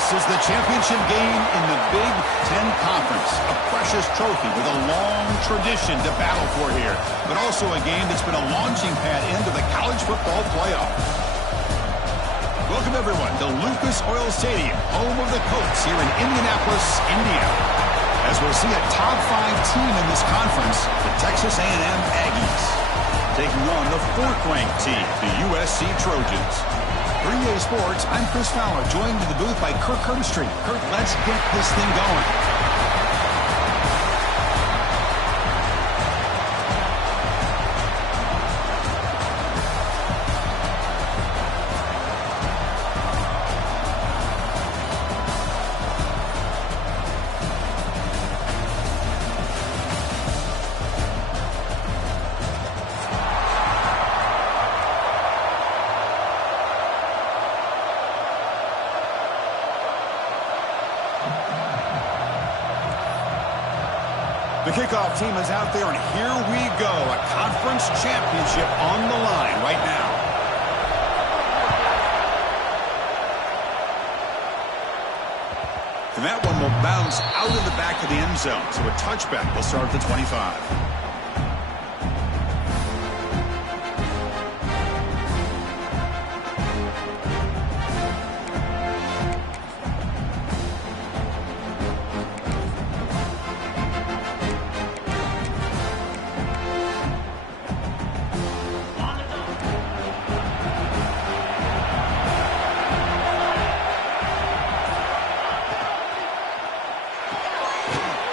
This is the championship game in the Big Ten Conference. A precious trophy with a long tradition to battle for here. But also a game that's been a launching pad into the college football playoff. Welcome, everyone, to Lucas Oil Stadium, home of the Colts here in Indianapolis, Indiana. As we'll see a top 5 team in this conference, the Texas A&M Aggies, taking on the 4th-ranked team, the USC Trojans. For EA Sports, I'm Chris Fowler, joined in the booth by Kirk Curtis. Kirk, let's get this thing going. The kickoff team is out there, and here we go. A conference championship on the line right now. And that one will bounce out of the back of the end zone. So a touchback will start at the 25.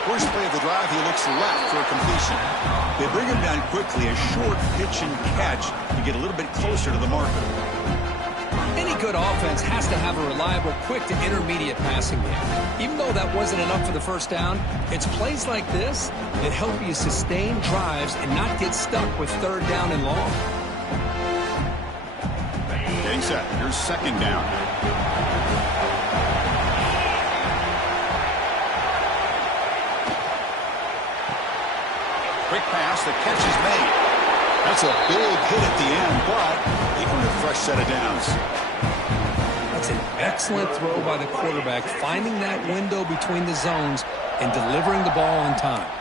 First play of the drive, he looks left for a completion. They bring him down quickly, a short pitch and catch to get a little bit closer to the marker. Any good offense has to have a reliable, quick to intermediate passing game. Even though that wasn't enough for the first down, it's plays like this that help you sustain drives and not get stuck with 3rd down and long. Getting set. Here's 2nd down. Quick pass, the catch is made. That's a big hit at the end, but they earned a fresh set of downs. That's an excellent throw by the quarterback, finding that window between the zones and delivering the ball on time.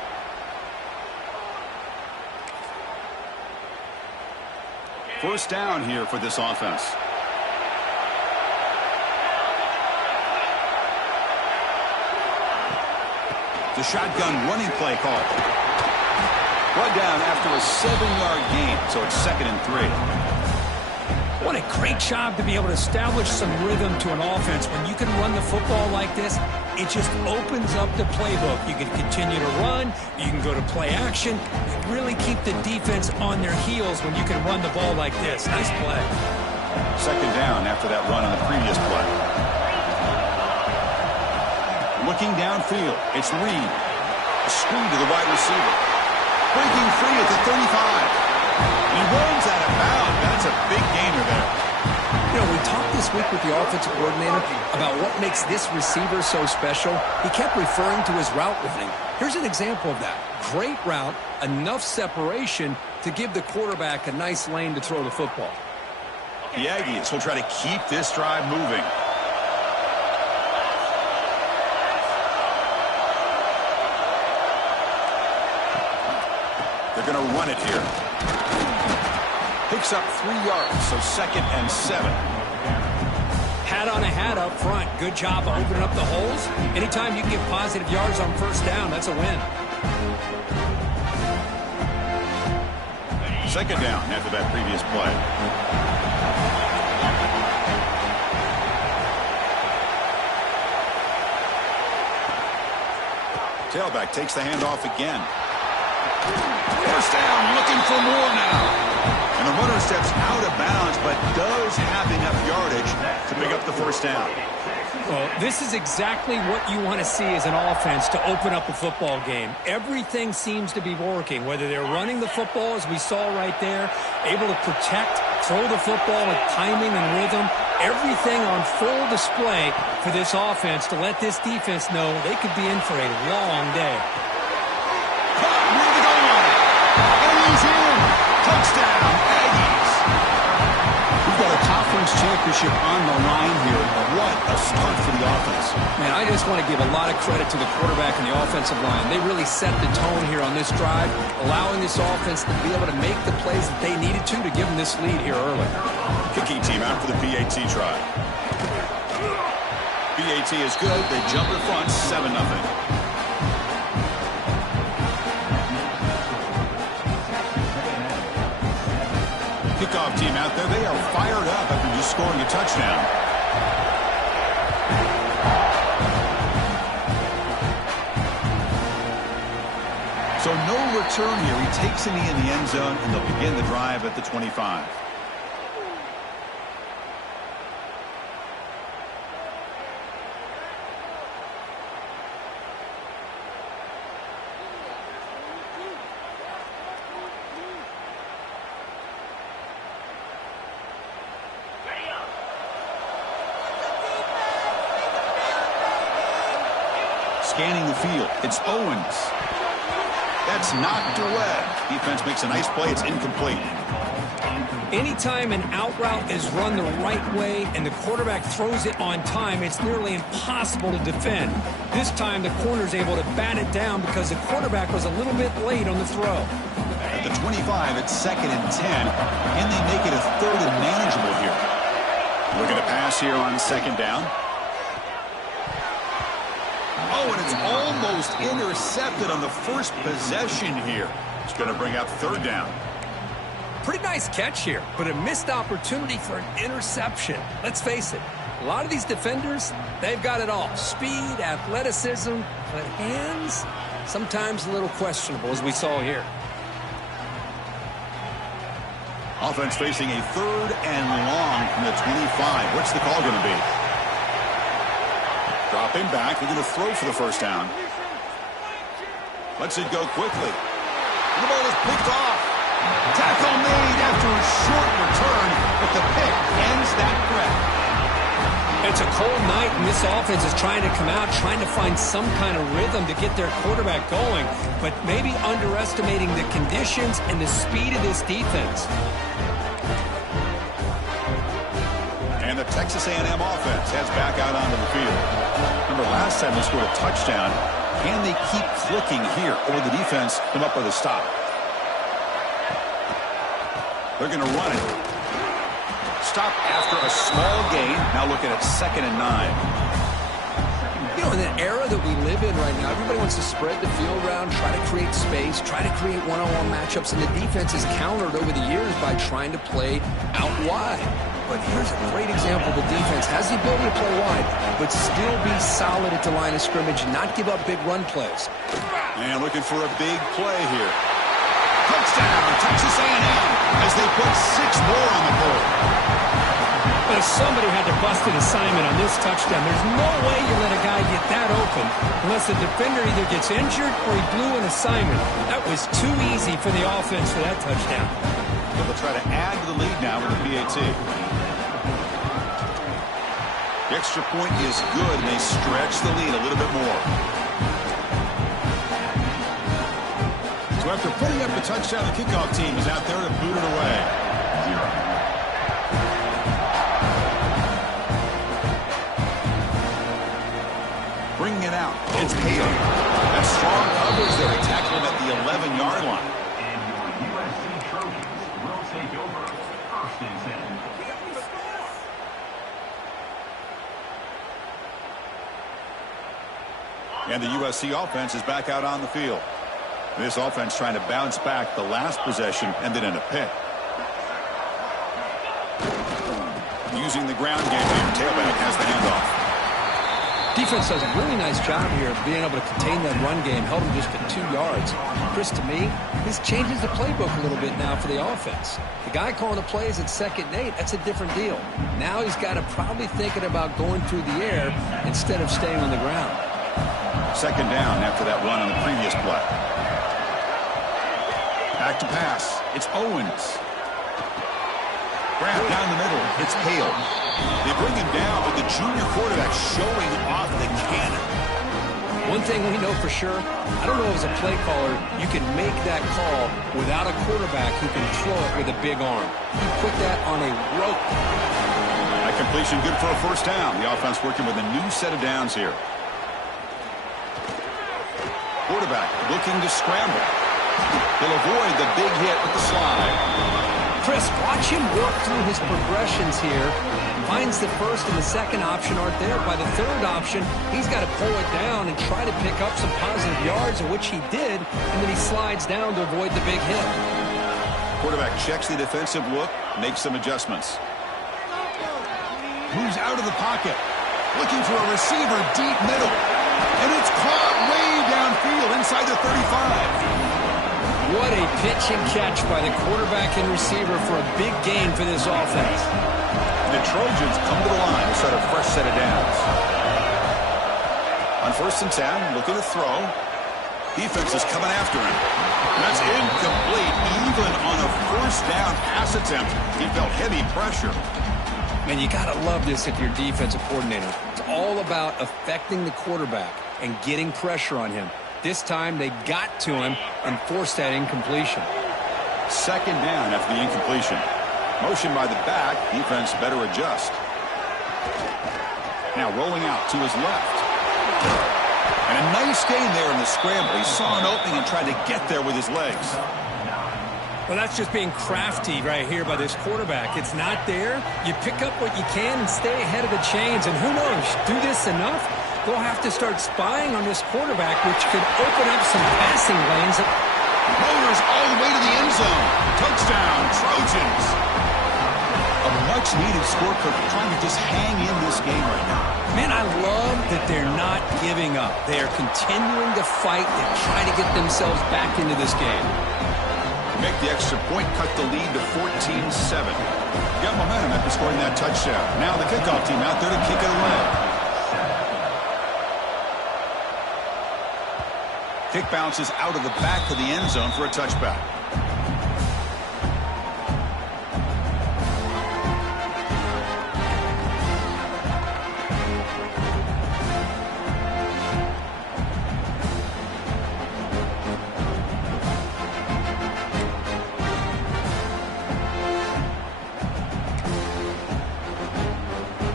First down here for this offense. The shotgun running play call. Brought down after a 7-yard gain, so it's 2nd and 3. What a great job to be able to establish some rhythm to an offense. When you can run the football like this, it just opens up the playbook. You can continue to run. You can go to play action. You really keep the defense on their heels when you can run the ball like this. Nice play. 2nd down after that run on the previous play. Looking downfield, it's Reed. A screen to the wide receiver. Breaking free at the 35. He runs out of bounds. That's a big gainer there. You know, we talked this week with the offensive coordinator about what makes this receiver so special. He kept referring to his route running. Here's an example of that. Great route, enough separation to give the quarterback a nice lane to throw the football. The Aggies will try to keep this drive moving. They're going to run it here. Picks up 3 yards, so 2nd and 7. Hat on a hat up front. Good job opening up the holes. Anytime you can get positive yards on first down, that's a win. 2nd down after that previous play. Tailback takes the handoff again. First down, looking for more now. And the runner steps out of bounds, but does have enough yardage to pick up the first down. Well, this is exactly what you want to see as an offense to open up a football game. Everything seems to be working, whether they're running the football, as we saw right there, able to protect, throw the football with timing and rhythm. Everything on full display for this offense to let this defense know they could be in for a long day. Near the goal line. And he's in. Touchdown, Aggies. We've got a top conference championship on the line here. What a start for the offense. Man, I just want to give a lot of credit to the quarterback and the offensive line. They really set the tone here on this drive, allowing this offense to be able to make the plays that they needed to give them this lead here early. Kicking team out for the PAT try. PAT is good. They jump in front 7-0. Kickoff team out there. They are fired up after just scoring a touchdown. So no return here. He takes a knee in the end zone, and they'll begin the drive at the 25. Scanning the field. It's Owens. That's knocked away. Defense makes a nice play. It's incomplete. Anytime an out route is run the right way and the quarterback throws it on time, it's nearly impossible to defend. This time the corner's able to bat it down because the quarterback was a little bit late on the throw. At the 25, it's 2nd and 10. Can they make it a 3rd and manageable here? Looking to pass here on 2nd down. Oh, and it's almost intercepted on the first possession here. It's going to bring up 3rd down. Pretty nice catch here, but a missed opportunity for an interception. Let's face it, a lot of these defenders, they've got it all. Speed, athleticism, but hands, sometimes a little questionable, as we saw here. Offense facing a 3rd and long from the 25. What's the call going to be? Dropping back. They're going to throw for the 1st down. Lets it go quickly. The ball is picked off. Tackle made after a short return, but the pick ends that threat. It's a cold night, and this offense is trying to come out, trying to find some kind of rhythm to get their quarterback going, but maybe underestimating the conditions and the speed of this defense. And the Texas A&M offense heads back out onto the field. Remember, last time they scored a touchdown. Can they keep clicking here, or the defense come up with a stop? They're going to run it. Stop after a small gain. Now looking at 2nd and 9. You know, in the era that we live in right now, everybody wants to spread the field around, try to create space, try to create one-on-one matchups, and the defense is countered over the years by trying to play out wide. But here's a great example. The defense has the ability to play wide, but still be solid at the line of scrimmage, not give up big run plays. And looking for a big play here. Touchdown, Texas A&M, as they put 6 more on the board. But somebody had to bust an assignment on this touchdown. There's no way you let a guy get that open unless the defender either gets injured or he blew an assignment. That was too easy for the offense for that touchdown. They'll try to add to the lead now with the PAT. The extra point is good, and they stretch the lead a little bit more. So after putting up the touchdown, the kickoff team is out there to boot it away. Bringing it out. It's Hale. That strong coverage there. They tackle him at the 11-yard line. And the USC offense is back out on the field. This offense trying to bounce back the last possession, ended in a pick. Using the ground game here. Tailback has the handoff. Defense does a really nice job here of being able to contain that run game, held him just to 2 yards. Chris, to me, this changes the playbook a little bit now for the offense. The guy calling the plays at 2nd and 8, that's a different deal. Now he's got to probably thinking about going through the air instead of staying on the ground. 2nd down after that run on the previous play. Back to pass. It's Owens. Grab down the middle. It's Hale. They bring him down, but the junior quarterback showing off the cannon. One thing we know for sure, I don't know as a play caller, you can make that call without a quarterback who can throw it with a big arm. He put that on a rope. completion good for a first down. The offense working with a new set of downs here. Quarterback looking to scramble. He'll avoid the big hit with the slide. Chris, watch him work through his progressions here. Finds the first and the second option aren't there. By the third option, he's got to pull it down and try to pick up some positive yards, of which he did, and then he slides down to avoid the big hit. Quarterback checks the defensive look, makes some adjustments. Moves out of the pocket, looking for a receiver deep middle. And it's caught way downfield inside the 35. What a pitch and catch by the quarterback and receiver for a big gain for this offense. The Trojans come to the line to start a fresh set of downs. On 1st and 10, looking to throw. Defense is coming after him. That's incomplete. Even on a first down pass attempt, he felt heavy pressure. Man, you got to love this if you're defensive coordinator. It's all about affecting the quarterback and getting pressure on him. This time they got to him and forced that incompletion. Second down after the incompletion. Motion by the back. Defense better adjust. Now rolling out to his left. And a nice gain there in the scramble. He saw an opening and tried to get there with his legs. Well, that's just being crafty right here by this quarterback. It's not there. You pick up what you can and stay ahead of the chains. And who knows, do this enough, they'll have to start spying on this quarterback, which could open up some passing lanes. Motors all the way to the end zone. Touchdown, Trojans. A much-needed score, trying to just hang in this game right now. Man, I love that they're not giving up. They are continuing to fight and try to get themselves back into this game. Make the extra point, cut the lead to 14-7. Got momentum after scoring that touchdown. Now the kickoff team out there to kick it away. Kick bounces out of the back of the end zone for a touchback.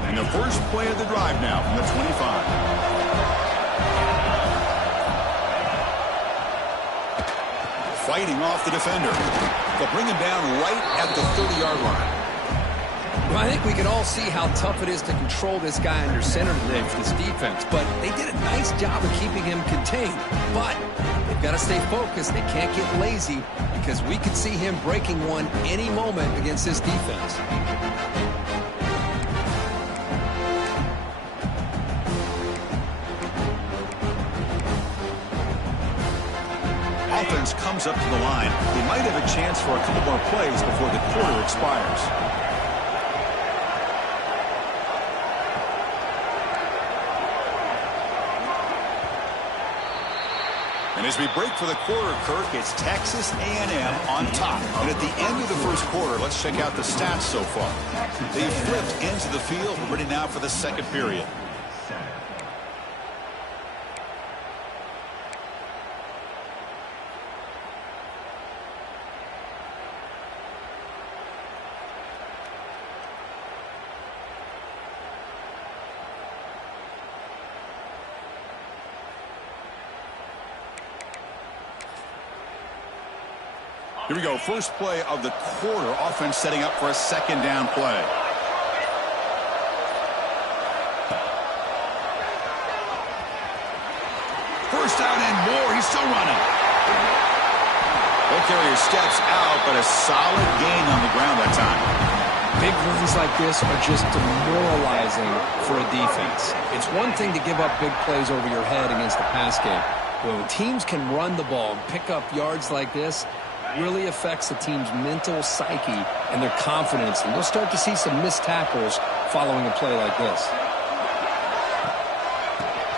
And the first play of the drive now from the 25. Fighting off the defender. They'll bring him down right at the 30-yard line. Well, I think we can all see how tough it is to control this guy under center today for this defense, but they did a nice job of keeping him contained. But they've got to stay focused. They can't get lazy because we could see him breaking one any moment against this defense. Offense comes up to the line. They might have a chance for a couple more plays before the quarter expires. And as we break for the quarter, Kirk, it's Texas A&M on top. And at the end of the first quarter, let's check out the stats so far. They've flipped into the field, ready now for the second period. Here we go, first play of the quarter. Offense setting up for a second down play. First down and more. He's still running. Ball carrier steps out, but a solid gain on the ground that time. Big runs like this are just demoralizing for a defense. It's one thing to give up big plays over your head against the pass game. But when teams can run the ball and pick up yards like this, really affects the team's mental psyche and their confidence. And we'll start to see some missed tackles following a play like this.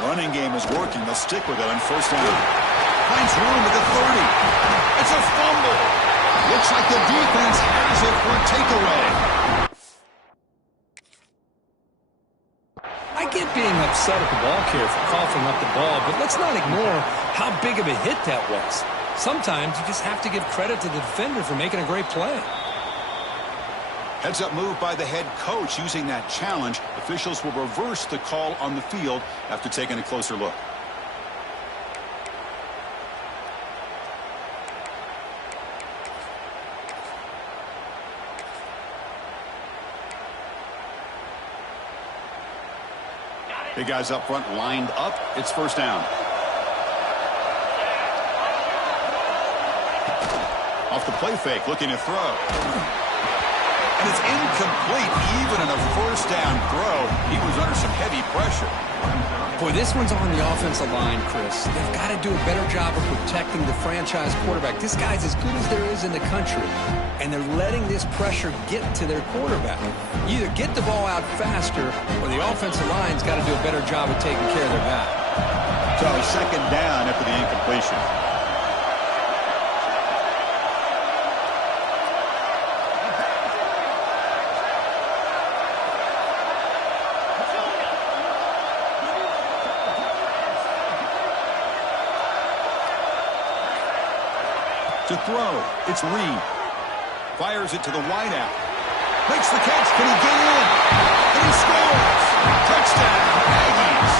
Running game is working. They'll stick with it on first down. Finds room at the 30. It's a fumble. Looks like the defense has it for a takeaway. I get being upset at the ball carrier for coughing up the ball, but let's not ignore how big of a hit that was. Sometimes you just have to give credit to the defender for making a great play. Heads-up move by the head coach using that challenge. Officials will reverse the call on the field after taking a closer look. Big guys up front lined up. It's first down. Off the play fake, looking to throw. And it's incomplete, even in a first down throw. He was under some heavy pressure. Boy, this one's on the offensive line, Chris. They've got to do a better job of protecting the franchise quarterback. This guy's as good as there is in the country, and they're letting this pressure get to their quarterback. You either get the ball out faster, or the offensive line's got to do a better job of taking care of their back. So second down after the incompletion. To throw, it's Reed. Fires it to the wideout. Makes the catch. Can he get in? And he scores. Touchdown, Aggies.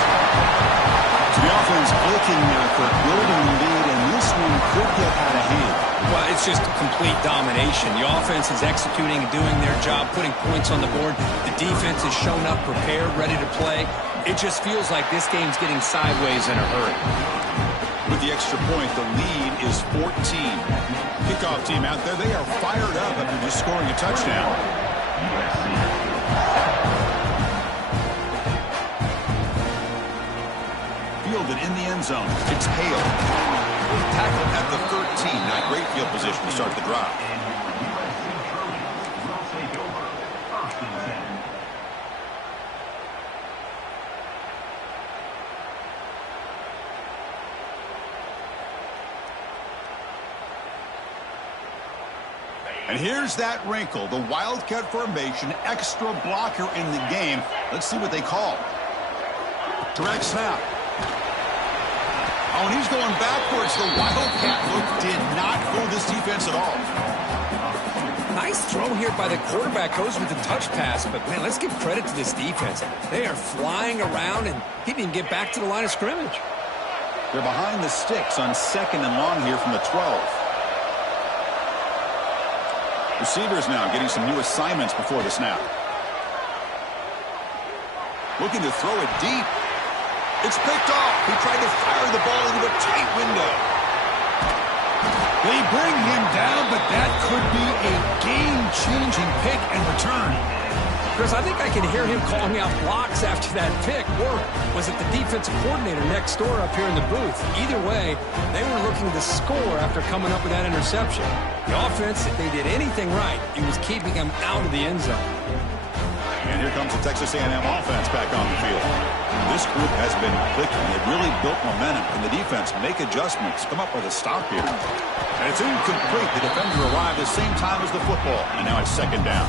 So the offense clicking now for building the lead, and this one could get out of hand. Well, it's just complete domination. The offense is executing and doing their job, putting points on the board. The defense has shown up, prepared, ready to play. It just feels like this game's getting sideways in a hurry. With the extra point, the lead is 14. Kickoff team out there, they are fired up after just scoring a touchdown. Fielded in the end zone. It's Hale. Tackled at the 13. Not great field position to start the drive. And here's that wrinkle, the Wildcat formation, extra blocker in the game. Let's see what they call. Direct snap. Oh, and he's going backwards. The Wildcat look did not fool this defense at all. Nice throw here by the quarterback. Goes with the touch pass, but man, let's give credit to this defense. They are flying around, and he didn't get back to the line of scrimmage. They're behind the sticks on 2nd and long here from the 12. Receivers now getting some new assignments before the snap. Looking to throw it deep. It's picked off. He tried to fire the ball into a tight window. They bring him down, but that could be a game-changing pick and return. Chris, I think I can hear him calling out blocks after that pick. Or was it the defensive coordinator next door up here in the booth? Either way, they were looking to score after coming up with that interception. The offense, if they did anything right, it was keeping him out of the end zone. And here comes the Texas A&M offense back on the field. This group has been clicking. They've really built momentum. And the defense make adjustments, come up with a stop here. And it's incomplete. The defender arrived at the same time as the football. And now it's second down.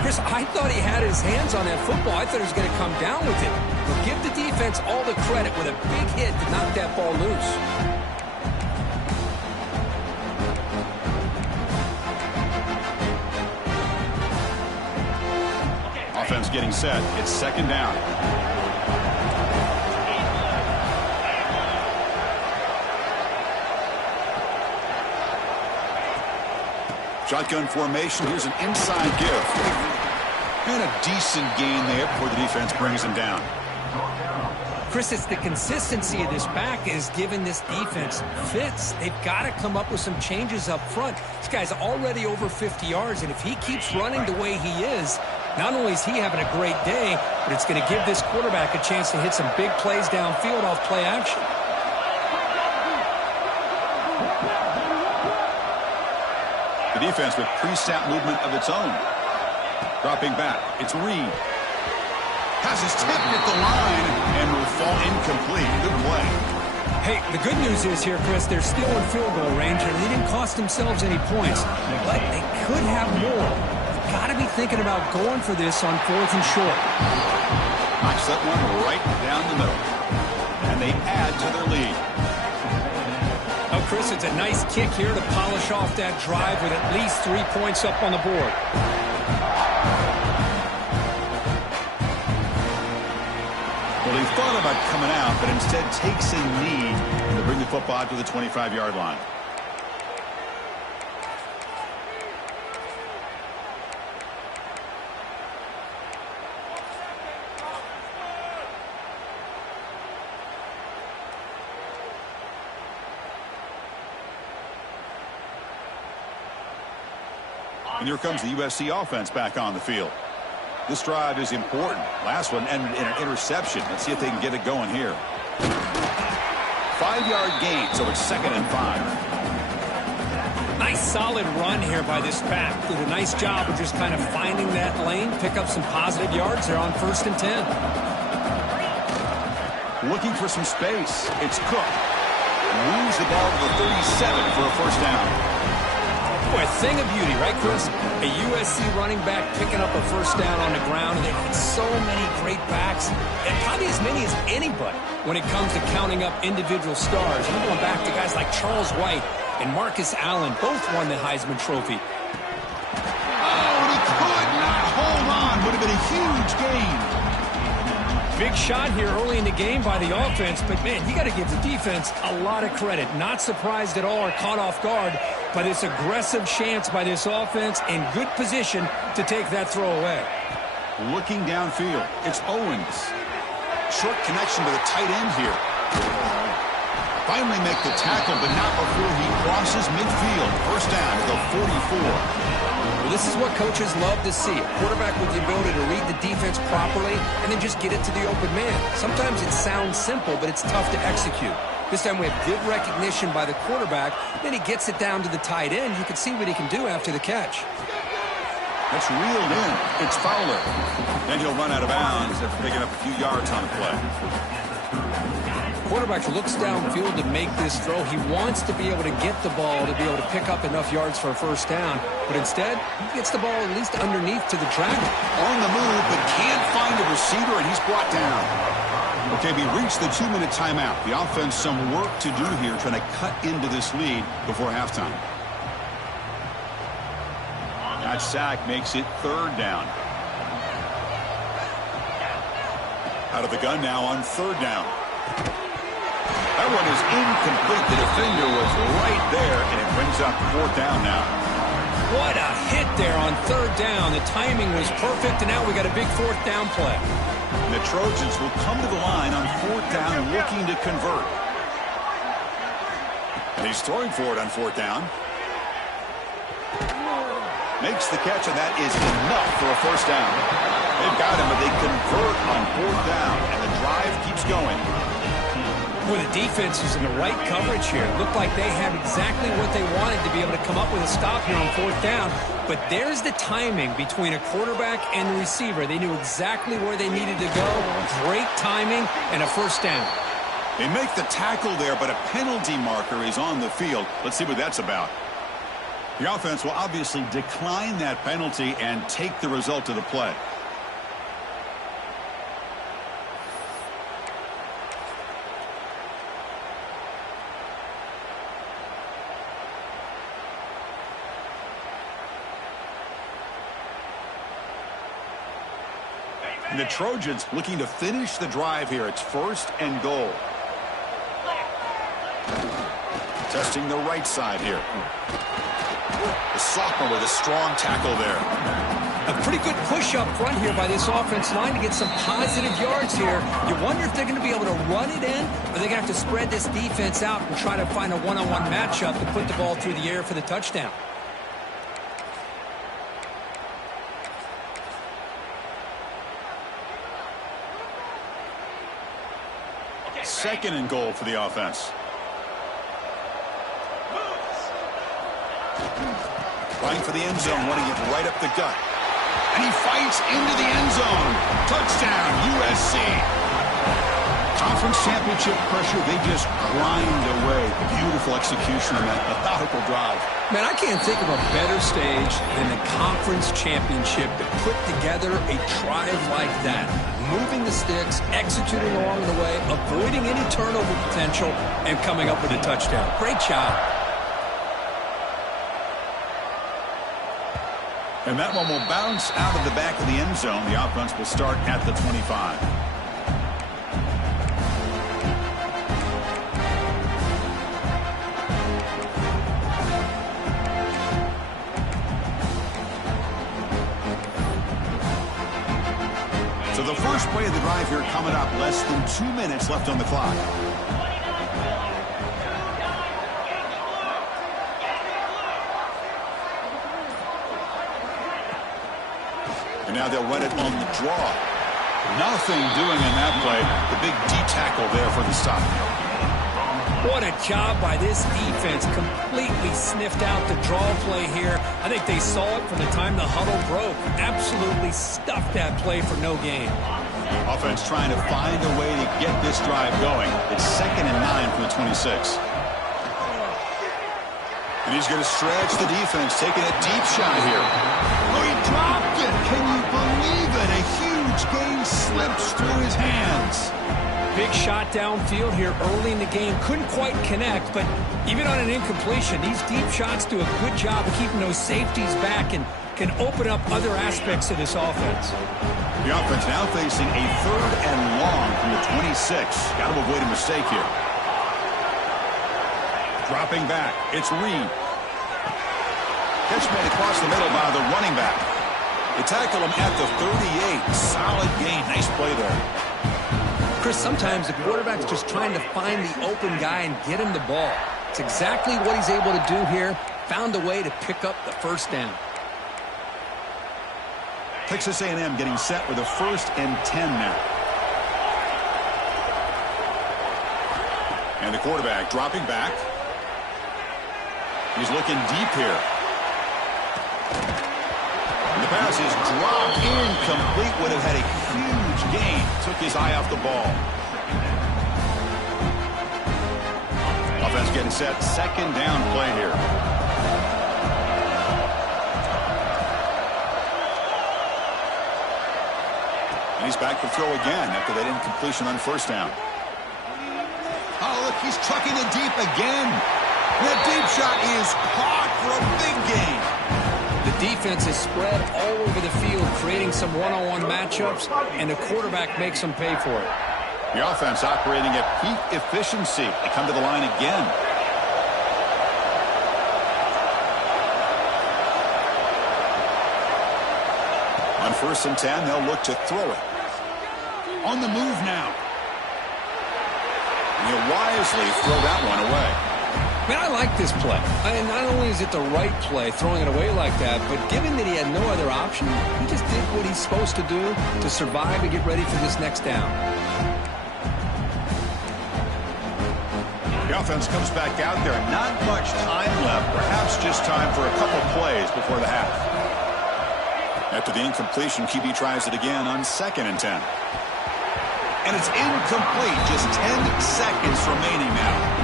Chris, I thought he had his hands on that football. I thought he was going to come down with it. But give the defense all the credit with a big hit to knock that ball loose. Offense getting set. It's second down. Shotgun formation. Here's an inside give. And a decent gain there before the defense brings him down. Chris, it's the consistency of this back is giving this defense fits. They've got to come up with some changes up front. This guy's already over 50 yards, and if he keeps running the way he is, not only is he having a great day, but it's going to give this quarterback a chance to hit some big plays downfield off play action. The defense with pre-snap movement of its own. Dropping back. It's Reed. Has his tip at the line and will fall incomplete. Good play. Hey, the good news is here, Chris, they're still in field goal range, and they didn't cost themselves any points. But they could have more. They've got to be thinking about going for this on 4th and short. Knocks that one right down the middle. And they add to their lead. Oh, Chris, it's a nice kick here to polish off that drive with at least 3 points up on the board. thought about coming out, but instead takes a knee to bring the football out to the 25-yard line. And here comes the USC offense back on the field. This drive is important. Last one ended in an interception. Let's see if they can get it going here. 5-yard gain, so it's 2nd and 5. Nice solid run here by this pack. Did a nice job of just kind of finding that lane, pick up some positive yards there on 1st and 10. Looking for some space. It's Cook. Moves the ball to the 37 for a first down. Boy, a thing of beauty, right, Chris? A USC running back picking up a first down on the ground. They've got so many great backs, and probably as many as anybody when it comes to counting up individual stars. I'm going back to guys like Charles White and Marcus Allen. Both won the Heisman Trophy. Oh, and he could not hold on. Would have been a huge gain. Big shot here early in the game by the offense, but, man, you got to give the defense a lot of credit. Not surprised at all or caught off guard by this aggressive chance by this offense in good position to take that throw away. Looking downfield, it's Owens. Short connection to the tight end here. Finally make the tackle, but not before he crosses midfield. First down to the 44. Well, this is what coaches love to see. A quarterback with the ability to read the defense properly and then just get it to the open man. Sometimes it sounds simple, but it's tough to execute. This time we have good recognition by the quarterback. Then he gets it down to the tight end. You can see what he can do after the catch. That's reeled in. It's Fowler. Then he'll run out of bounds after picking up a few yards on the play. Quarterback looks downfield to make this throw. He wants to be able to get the ball to be able to pick up enough yards for a first down. But instead, he gets the ball at least underneath to the track. On the move, but can't find a receiver, and he's brought down. Okay, we reached the 2-minute timeout. The offense some work to do here trying to cut into this lead before halftime. That sack makes it 3rd down. Out of the gun now on 3rd down. That one is incomplete. The defender was right there, and it brings up 4th down now. What a hit there on 3rd down. The timing was perfect, and now we got a big 4th down play. And the Trojans will come to the line on 4th down looking to convert. And he's throwing for it on 4th down. Makes the catch, and that is enough for a first down. They've got him, but they convert on 4th down, and the drive keeps going. Boy, the defense is in the right coverage here. It looked like they had exactly what they wanted to be able to come up with a stop here on 4th down. But there's the timing between a quarterback and the receiver. They knew exactly where they needed to go. Great timing and a first down. They make the tackle there, but a penalty marker is on the field. Let's see what that's about. The offense will obviously decline that penalty and take the result of the play. And the Trojans looking to finish the drive here. It's 1st and goal. Testing the right side here. The sophomore with a strong tackle there. A pretty good push up front here by this offense line to get some positive yards here. You wonder if they're going to be able to run it in, or they're going to have to spread this defense out and try to find a one-on-one matchup to put the ball through the air for the touchdown. Second and goal for the offense. Running for the end zone, running it right up the gut. And he fights into the end zone. Touchdown, USC. Conference championship pressure, they just grind away. Beautiful execution on that methodical drive. Man, I can't think of a better stage than the conference championship to put together a drive like that. Moving the sticks, executing along the way, avoiding any turnover potential, and coming up with a touchdown. Great job. And that one will bounce out of the back of the end zone. The offense will start at the 25. So the first play of the drive here coming up, less than 2 minutes left on the clock. And now they'll run it on the draw. Nothing doing in that play. The big D tackle there for the stop. What a job by this defense. Completely sniffed out the draw play here. I think they saw it from the time the huddle broke. Absolutely stuffed that play for no gain. Offense trying to find a way to get this drive going. It's 2nd and 9 from the 26. And he's going to stretch the defense, taking a deep shot here. Oh, he dropped it. Can you believe it? A huge gain slips through his hands. Big shot downfield here early in the game. Couldn't quite connect, but even on an incompletion, these deep shots do a good job of keeping those safeties back and can open up other aspects of this offense. The offense now facing a 3rd and long from the 26. Got to avoid a mistake here. Dropping back, it's Reed. Catch made across the middle by the running back. They tackle him at the 38. Solid gain. Nice play there. Chris, sometimes the quarterback's just trying to find the open guy and get him the ball. It's exactly what he's able to do here. Found a way to pick up the first down. Texas A&M getting set with a 1st and 10 now. And the quarterback dropping back. He's looking deep here. And the pass is dropped incomplete. Would have had a huge gain. Took his eye off the ball. Offense getting set. 2nd down play here. And he's back to throw again after that incompletion on 1st down. Oh, look, he's trucking it deep again. That deep shot is caught for a big gain. The defense is spread all over the field, creating some one-on-one matchups, and the quarterback makes them pay for it. The offense operating at peak efficiency. They come to the line again. On 1st and 10, they'll look to throw it. On the move now. And he'll wisely throw that one away. Man, I like this play. And not only is it the right play, throwing it away like that, but given that he had no other option, he just did what he's supposed to do to survive and get ready for this next down. The offense comes back out there. Not much time left. Perhaps just time for a couple plays before the half. After the incompletion, QB tries it again on 2nd and 10. And it's incomplete. Just 10 seconds remaining now.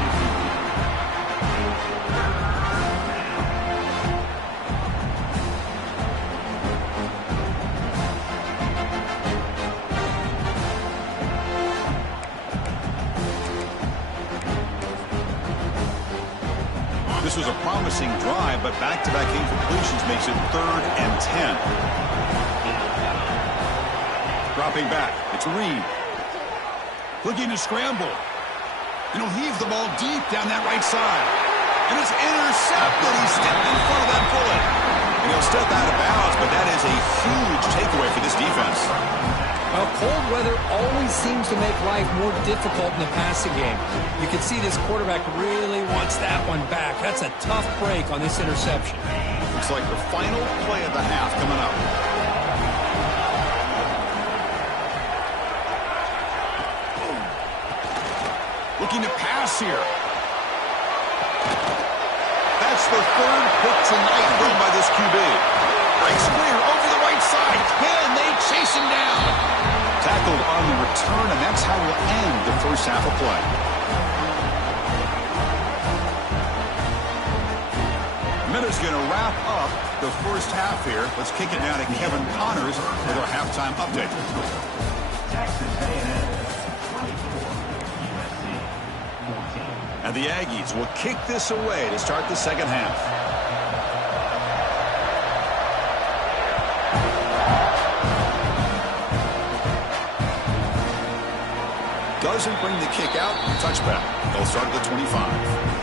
This was a promising drive, but back-to-back incompletions makes it 3rd and 10. Dropping back, it's Reed. Looking to scramble. And he'll heave the ball deep down that right side. And it's intercepted. He stepped in front of that bullet. And he'll step out of bounds, but that is a huge takeaway for this defense. Well, cold weather always seems to make life more difficult in the passing game. You can see this quarterback really wants that one back. That's a tough break on this interception. Looks like the final play of the half coming up. Looking to pass here. That's the 3rd pick tonight thrown by this QB. Breaks clear over the right side. Can they chase him down? Tackled on the return, and that's how we'll end the first half of play. Minutes going to wrap up the first half here. Let's kick it now to Kevin Connors with our halftime update. And the Aggies will kick this away to start the second half. Doesn't bring the kick out. Touchback. They'll start at the 25.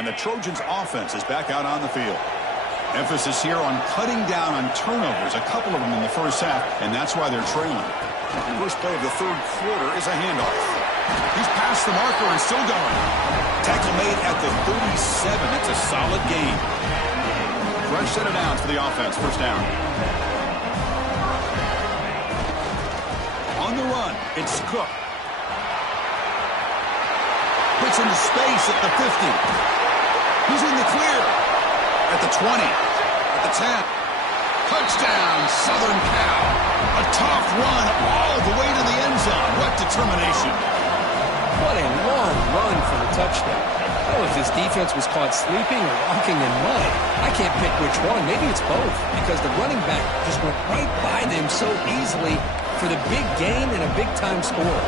And the Trojans' offense is back out on the field. Emphasis here on cutting down on turnovers, a couple of them in the first half, and that's why they're trailing. First play of the third quarter is a handoff. He's past the marker and still going. Tackle made at the 37. That's a solid gain. Fresh set of downs for the offense. First down. On the run, it's Cook. Puts into space at the 50. He's in the clear. At the 20. At the 10. Touchdown, Southern Cal. A tough run all the way to the end zone. What determination. What a long run for the touchdown. I don't know if this defense was caught sleeping or walking in mud. I can't pick which one. Maybe it's both, because the running back just went right by them so easily for the big gain and a big-time score.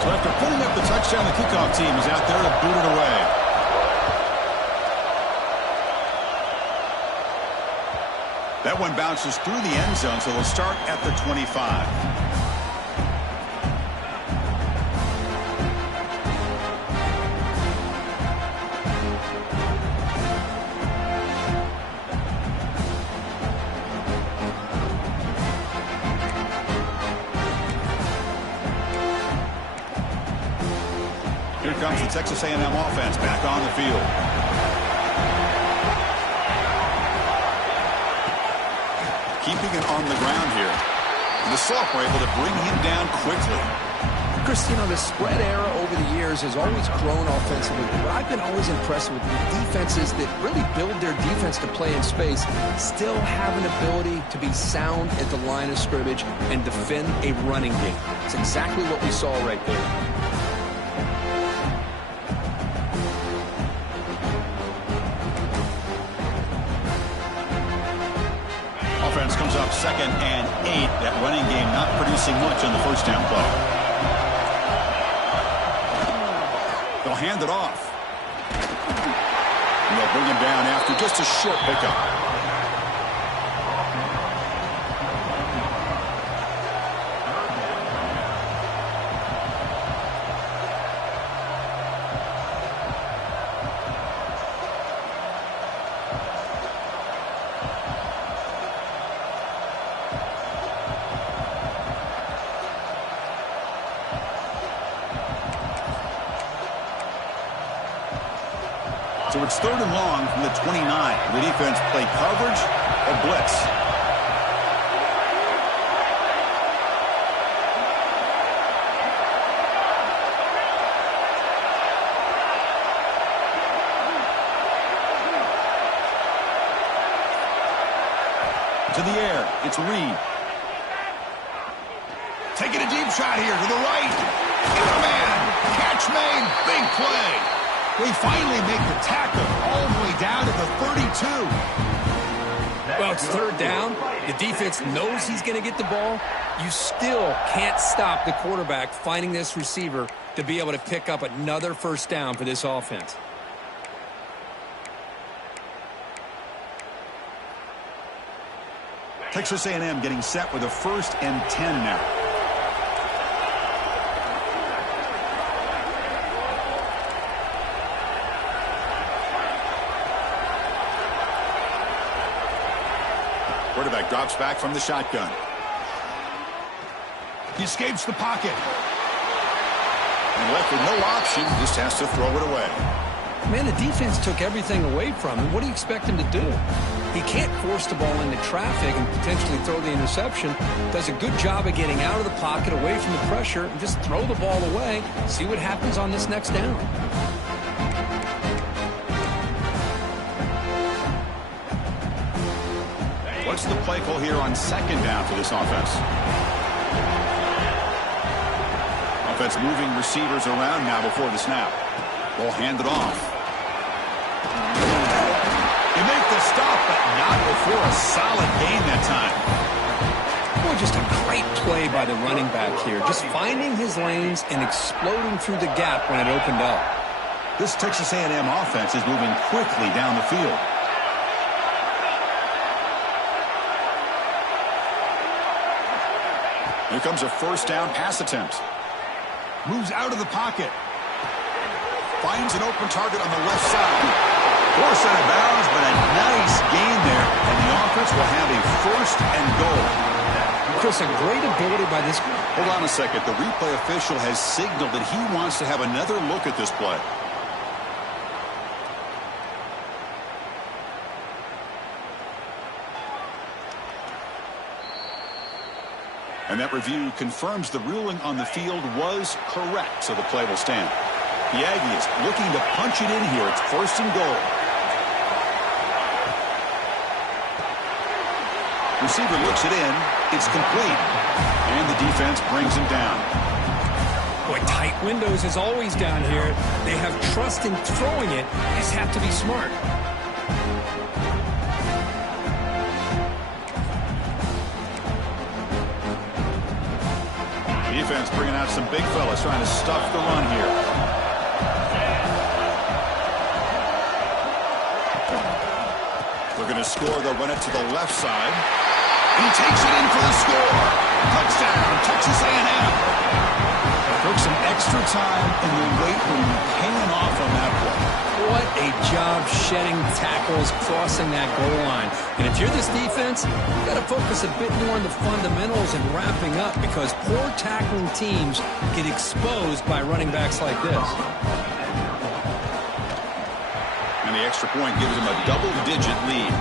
So after putting up the touchdown, the kickoff team is out there to boot it away. That one bounces through the end zone, so they'll start at the 25. Here comes the Texas A&M offense back on the field. Keeping it on the ground here. And the Soft were able to bring him down quickly. Chris, you know, the spread era over the years has always grown offensively, but I've been always impressed with the defenses that really build their defense to play in space, still have an ability to be sound at the line of scrimmage and defend a running game. It's exactly what we saw right there. Offense comes up 2nd and 8. That running game not producing much on the first down play. They'll hand it off. And they'll bring him down after just a short pickup. So it's 3rd and long from the 29. The defense play coverage or blitz. To the air, it's Reed. Taking a deep shot here to the right. Oh, man, catch made, big play. They finally make the tackle all the way down to the 32. Well, it's 3rd down. The defense knows he's going to get the ball. You still can't stop the quarterback finding this receiver to be able to pick up another first down for this offense. Texas A&M getting set with a 1st and 10 now. Quarterback drops back from the shotgun. He escapes the pocket. And left with no option, just has to throw it away. Man, the defense took everything away from him. What do you expect him to do? He can't force the ball into traffic and potentially throw the interception. Does a good job of getting out of the pocket, away from the pressure, and just throw the ball away. See what happens on this next down. What's the play call here on 2nd down for this offense? Offense moving receivers around now before the snap. They'll hand it off. They make the stop, but not before a solid gain that time. Boy, just a great play by the running back here. Just finding his lanes and exploding through the gap when it opened up. This Texas A&M offense is moving quickly down the field. Here comes a 1st down pass attempt. Moves out of the pocket. Finds an open target on the left side. Force out of bounds, but a nice gain there, and the offense will have a first and goal. Chris, a great ability by this. Hold on a second. The replay official has signaled that he wants to have another look at this play. And that review confirms the ruling on the field was correct, so the play will stand. The Aggies looking to punch it in here. It's first and goal. Receiver looks it in. It's complete. And the defense brings him down. Boy, tight windows is always down here. They have trust in throwing it. They just have to be smart. Defense bringing out some big fellas trying to stuff the run here. Looking to score, they'll run it to the left side. And he takes it in for the score. Touchdown, Texas A&M. Took some extra time, and the weight will be paying off on that play. What a job shedding tackles, crossing that goal line. And if you're this defense, you've got to focus a bit more on the fundamentals and wrapping up, because poor tackling teams get exposed by running backs like this. And the extra point gives them a double-digit lead.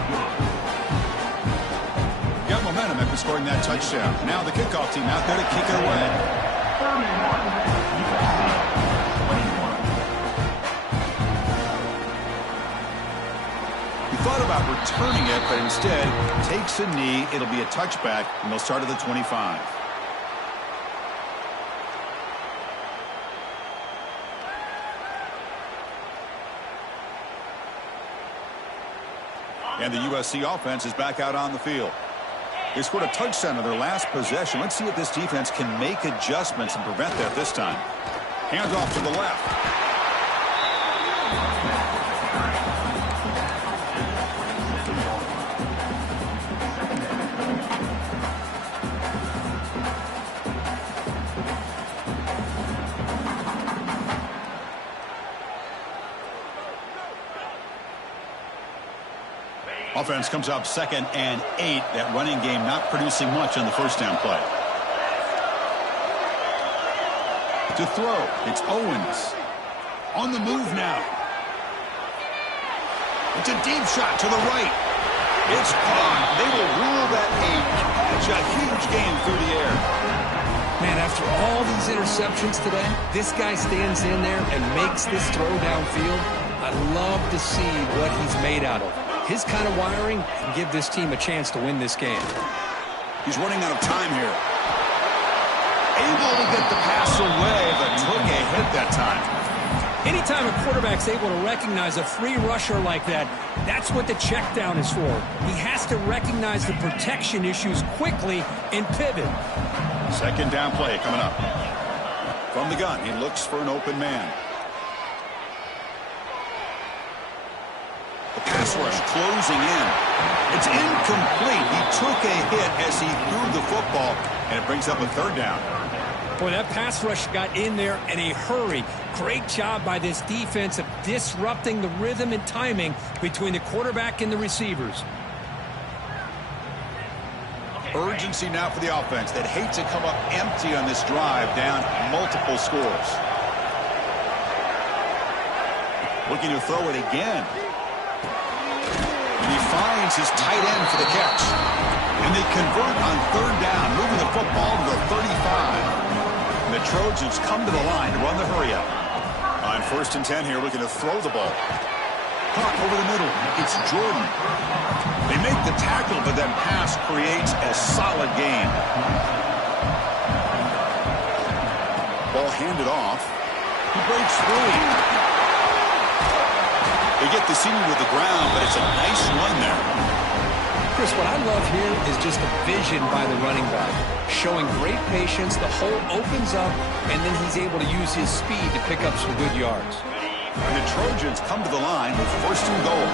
Got momentum after scoring that touchdown. Now the kickoff team out there to kick it away. Thought about returning it, but instead takes a knee. It'll be a touchback, and they'll start at the 25. And the USC offense is back out on the field. They scored a touchdown in their last possession. Let's see if this defense can make adjustments and prevent that this time. Hands off to the left. Offense comes up 2nd and 8. That running game not producing much on the first down play. To throw, it's Owens. On the move now. It's a deep shot to the right. It's caught. They will rule that a catch. A huge game through the air. Man, after all these interceptions today, this guy stands in there and makes this throw downfield. I love to see what he's made out of. His kind of wiring can give this team a chance to win this game. He's running out of time here. Able to get the pass away, but took a hit that time. Anytime a quarterback's able to recognize a free rusher like that, that's what the check down is for. He has to recognize the protection issues quickly and pivot. Second down play coming up. From the gun, he looks for an open man. The pass rush closing in. It's incomplete. He took a hit as he threw the football, and it brings up a third down. Boy, that pass rush got in there in a hurry. Great job by this defense of disrupting the rhythm and timing between the quarterback and the receivers. Urgency now for the offense. They'd hate to come up empty on this drive, down multiple scores. Looking to throw it again. And he finds his tight end for the catch. And they convert on third down, moving the football to the 35. And the Trojans come to the line to run the hurry up. On 1st and 10 here, looking to throw the ball. Caught over the middle. It's Jordan. They make the tackle, but that pass creates a solid gain. Ball handed off. He breaks free. They get the senior with the ground, but it's a nice run there. Chris, what I love here is just the vision by the running back. Showing great patience, the hole opens up, and then he's able to use his speed to pick up some good yards. And the Trojans come to the line with 1st and goal.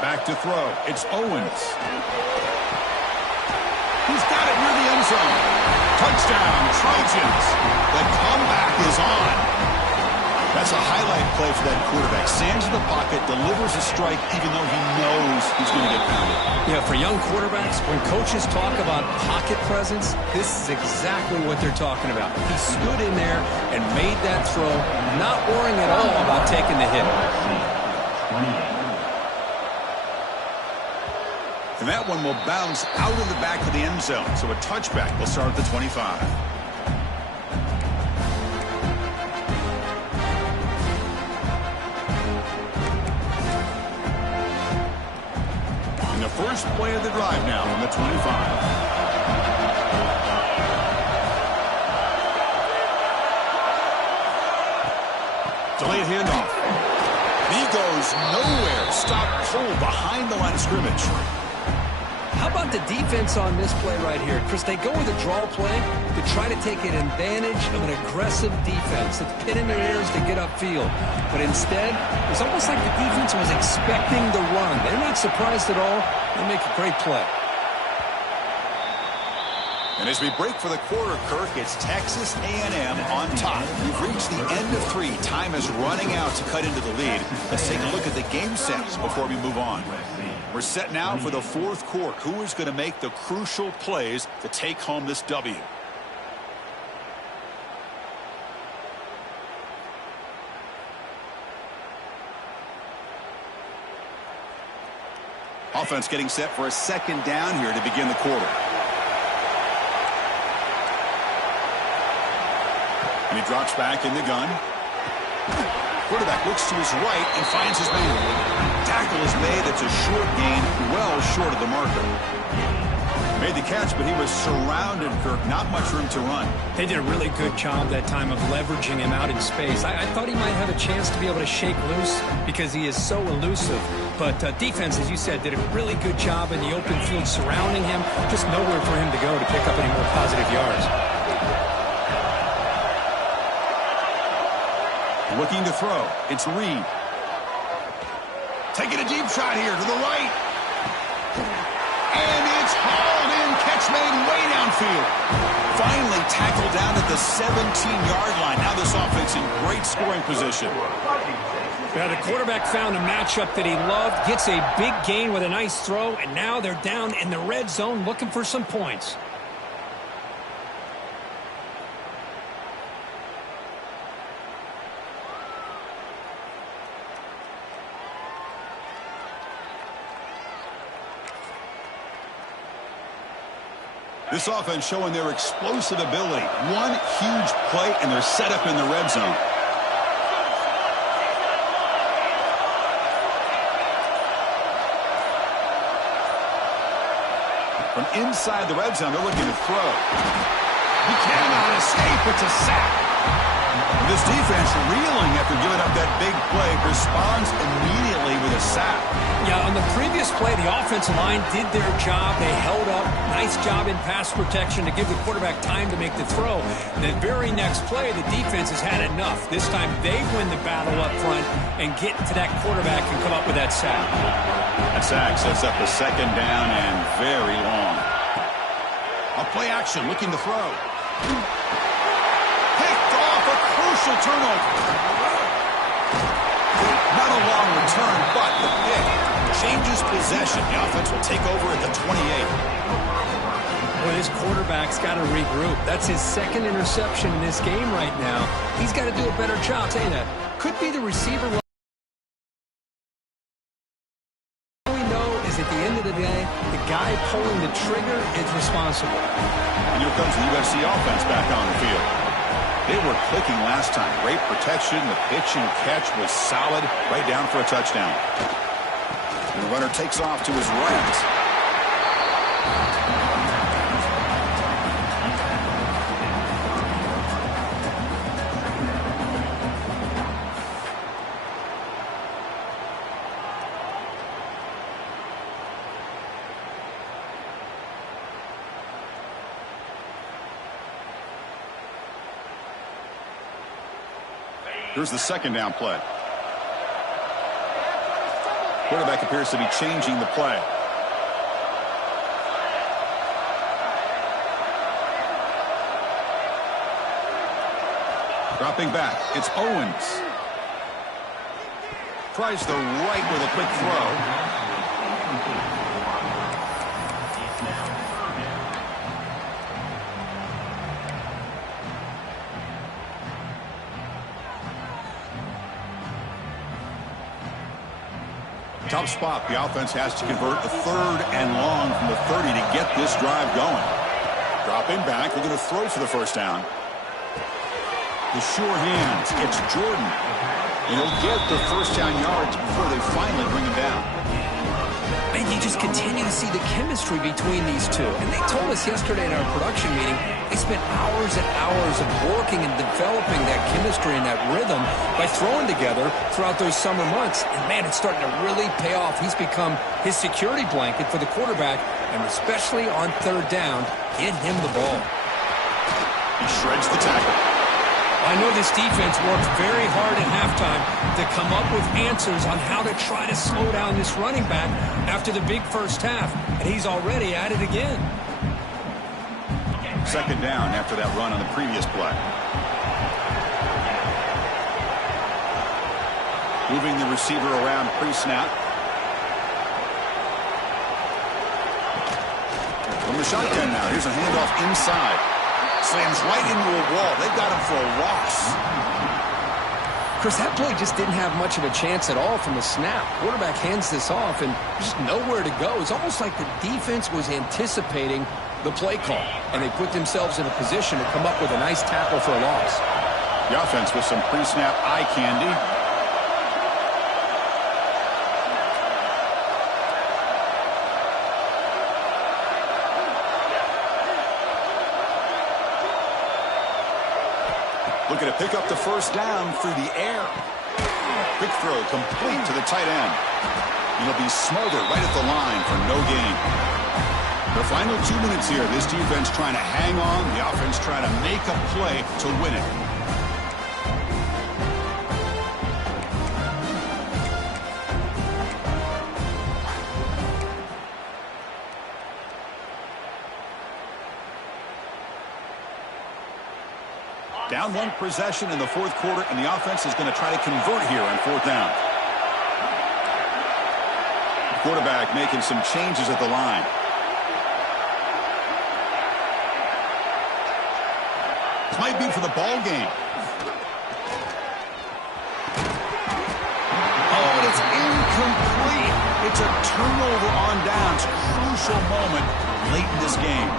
Back to throw. It's Owens. He's got it near the end zone. Touchdown, Trojans. The comeback is on. That's a highlight play for that quarterback. Stands in the pocket, delivers a strike even though he knows he's going to get pounded. Yeah, for young quarterbacks, when coaches talk about pocket presence, this is exactly what they're talking about. He stood in there and made that throw, not worrying at all about taking the hit. And that one will bounce out of the back of the end zone. So a touchback will start at the 25. First play of the drive now on the 25. Delayed handoff. He goes nowhere. Stop cold behind the line of scrimmage. How about the defense on this play right here? Chris, they go with a draw play to try to take an advantage of an aggressive defense. It's pin in their ears to get upfield. But instead, it's almost like the defense was expecting the run. They're not surprised at all. They make a great play. And as we break for the quarter, Kirk, it's Texas A&M on top. We've reached the end of 3. Time is running out to cut into the lead. Let's take a look at the game sets before we move on. We're set now for the 4th quarter. Who is going to make the crucial plays to take home this W? Offense getting set for a second down here to begin the quarter. And he drops back in the gun. Quarterback looks to his right and finds his man. Tackle is made. It's a short gain, well short of the marker. Made the catch, but he was surrounded, Kirk. Not much room to run. They did a really good job that time of leveraging him out in space. I thought he might have a chance to be able to shake loose because he is so elusive. But defense, as you said, did a really good job in the open field surrounding him. Just nowhere for him to go to pick up any more positive yards. Looking to throw. It's Reed. Taking a deep shot here to the right. And it's hauled in. Catch made way downfield. Finally tackled down at the 17-yard line. Now this offense in great scoring position. Yeah, the quarterback found a matchup that he loved. Gets a big gain with a nice throw. And now they're down in the red zone looking for some points. This offense showing their explosive ability. One huge play, and they're set up in the red zone. From inside the red zone, they're looking to throw. He cannot escape. It's a sack. This defense reeling after giving up that big play, responds immediately with a sack. Yeah, on the previous play, the offensive line did their job. They held up. Nice job in pass protection to give the quarterback time to make the throw. The very next play, the defense has had enough. This time they win the battle up front and get to that quarterback and come up with that sack. That sack sets up a second down and very long. A play action, looking to throw. Picked off, a crucial turnover. Not a long return, but the pick changes possession. The offense will take over at the 28. Well, his quarterback's got to regroup. That's his second interception in this game right now. He's got to do a better job saying that. Could be the receiver. All we know is at the end of the day, the guy pulling the trigger is responsible. And here comes the USC offense back on the field. They were clicking last time. Great protection. The pitch and catch was solid. Right down for a touchdown. And the runner takes off to his right. Here's the second down play. Quarterback appears to be changing the play. Dropping back, it's Owens. Tries the right with a quick throw. Tough spot. The offense has to convert a 3rd and long from the 30 to get this drive going. Dropping back, they're going to throw for the first down. The sure hands, it's Jordan. He'll get the first down yards before they finally bring him down. And you just continue to see the chemistry between these two. And they told us yesterday in our production meeting, they spent hours and hours of working and developing that chemistry and that rhythm by throwing together throughout those summer months. And, man, it's starting to really pay off. He's become his security blanket for the quarterback, and especially on 3rd down, get him the ball. He shreds the tackle. I know this defense worked very hard at halftime to come up with answers on how to try to slow down this running back after the big first half, and he's already at it again. 2nd down after that run on the previous play. Moving the receiver around pre-snap. From the shotgun now, here's a handoff inside. Slams right into a wall. They've got him for a loss. Chris, that play just didn't have much of a chance at all from the snap. Quarterback hands this off, and just nowhere to go. It's almost like the defense was anticipating the play call, and they put themselves in a position to come up with a nice tackle for a loss. The offense with some pre-snap eye candy. Looking to pick up the first down through the air. Quick throw complete to the tight end. He'll be smothered right at the line for no gain. The final 2 minutes here. This defense trying to hang on. The offense trying to make a play to win it. Down 1 possession in the 4th quarter, and the offense is going to try to convert here on 4th down. The quarterback making some changes at the line. This might be for the ball game. Oh, and it's incomplete. It's a turnover on downs. Crucial moment late in this game.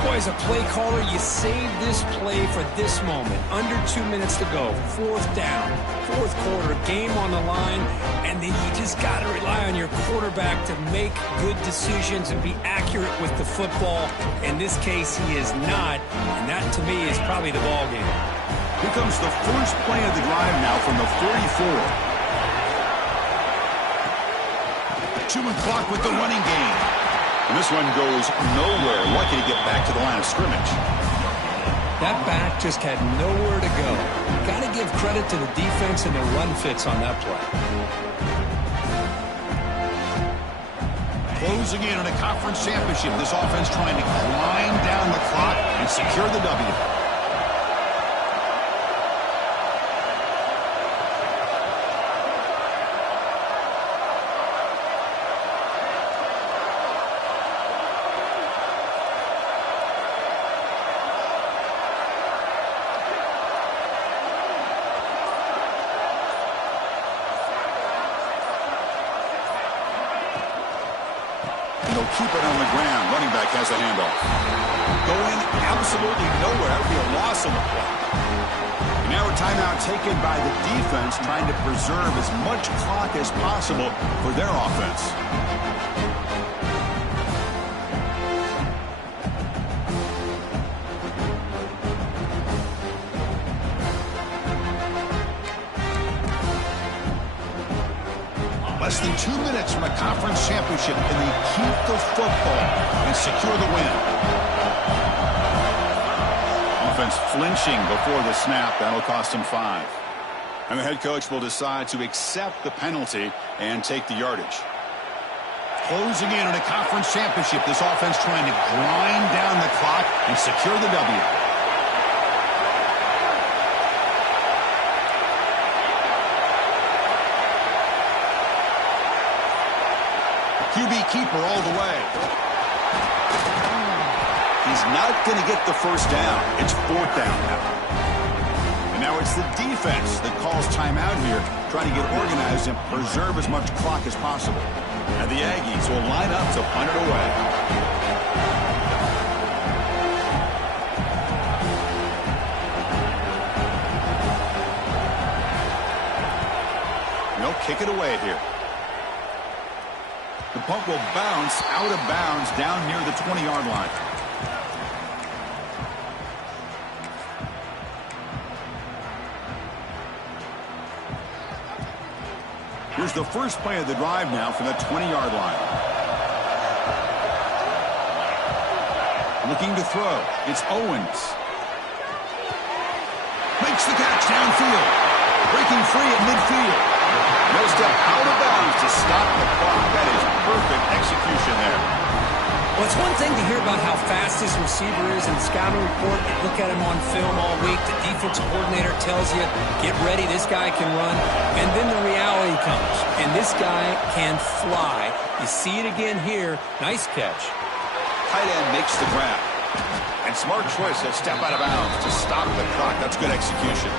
Boy, as a play caller, you save this play for this moment. Under 2 minutes to go. 4th down. 4th quarter. Game on the line. And then you just got to rely on your quarterback to make good decisions and be accurate with the football. In this case, he is not. And that, to me, is probably the ball game. Here comes the first play of the drive now from the 34. 2-man clock with the running game. And this one goes nowhere. Lucky to get back to the line of scrimmage. That back just had nowhere to go. Got to give credit to the defense and their run fits on that play. Closing in on a conference championship. This offense trying to grind down the clock and secure the W. Keep it on the ground. Running back has a handoff. Going absolutely nowhere. That would be a loss on the play. And now a timeout taken by the defense, trying to preserve as much clock as possible for their offense. Less than 2 minutes from a conference championship, and they keep the football and secure the win. Offense flinching before the snap. That'll cost him 5. And the head coach will decide to accept the penalty and take the yardage. Closing in on a conference championship. This offense trying to grind down the clock and secure the W. QB keeper all the way. He's not going to get the first down. It's fourth down now. And now it's the defense that calls timeout here, trying to get organized and preserve as much clock as possible. And the Aggies will line up to punt it away. They'll kick it away here. The punt will bounce out of bounds down near the 20-yard line. Here's the first play of the drive now from the 20-yard line. Looking to throw. It's Owens. Makes the catch downfield. Breaking free at midfield. No step out of bounds to stop the clock. That is perfect execution there. Well, it's one thing to hear about how fast this receiver is in the scouting report. You look at him on film all week. The defensive coordinator tells you, get ready, this guy can run. And then the reality comes. And this guy can fly. You see it again here. Nice catch. Tight end makes the grab. And smart choice to step out of bounds to stop the clock. That's good execution.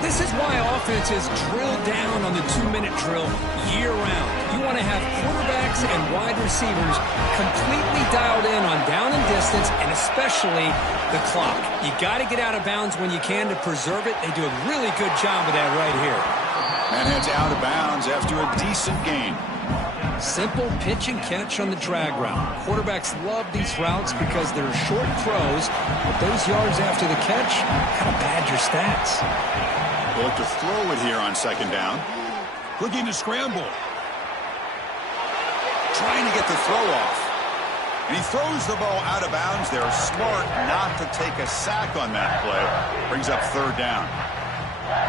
This is why offenses drill down on the 2-minute drill year-round. You want to have quarterbacks and wide receivers completely dialed in on down and distance, and especially the clock. You got to get out of bounds when you can to preserve it. They do a really good job of that right here. And heads out of bounds after a decent gain. Simple pitch and catch on the drag route. Quarterbacks love these routes because they're short throws, but those yards after the catch kind of pad your stats. They'll look to throw it here on second down. Looking to scramble. Trying to get the throw off. And he throws the ball out of bounds. They're smart not to take a sack on that play. Brings up third down.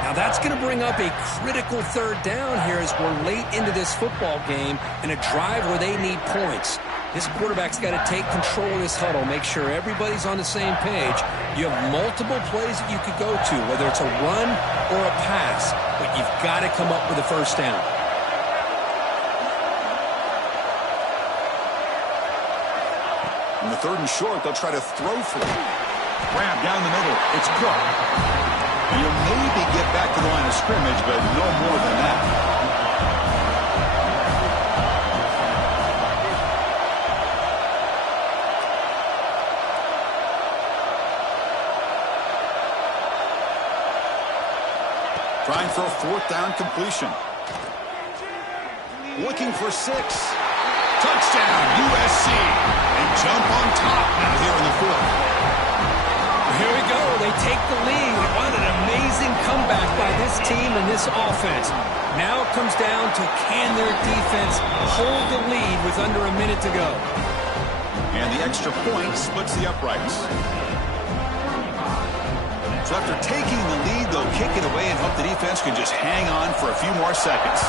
Now that's going to bring up a critical third down here as we're late into this football game in a drive where they need points. This quarterback's got to take control of this huddle, make sure everybody's on the same page. You have multiple plays that you could go to, whether it's a run or a pass, but you've got to come up with a first down. In the third and short, they'll try to throw for it. Grab down the middle. It's Cook. You'll maybe get back to the line of scrimmage, but no more than that. Trying for a fourth down completion. Looking for 6. Touchdown, USC. And jump on top now here in the fourth. Here we go. They take the lead. What an amazing comeback by this team and this offense. Now it comes down to can their defense hold the lead with under a minute to go. And the extra point splits the uprights. So after taking the lead, they'll kick it away and hope the defense can just hang on for a few more seconds.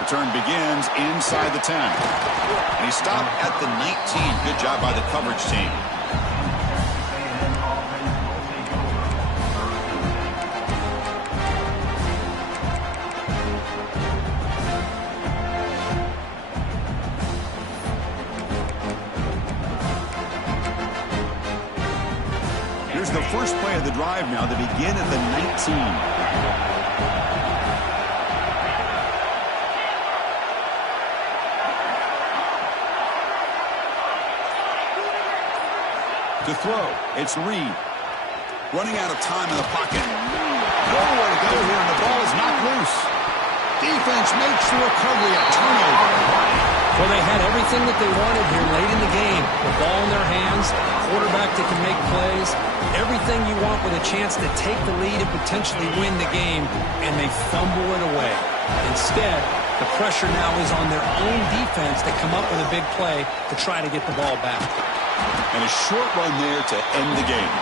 Return begins inside the 10. And he stopped at the 19. Good job by the coverage team. Here's the first play of the drive now. They begin at the 19. To throw, it's Reed. Running out of time in the pocket. Nowhere to go here, and the ball is knocked loose. Defense makes the recovery, a turnover. Well, they had everything that they wanted here late in the game. The ball in their hands, quarterback that can make plays, everything you want with a chance to take the lead and potentially win the game, and they fumble it away. Instead, the pressure now is on their own defense to come up with a big play to try to get the ball back. And a short run there to end the game.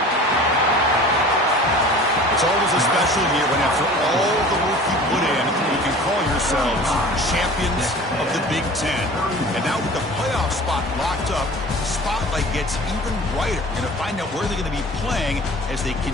It's always a special year when after all the work you put in, you can call yourselves champions of the Big Ten. And now with the playoff spot locked up, the spotlight gets even brighter. You're going to find out where they're going to be playing as they continue.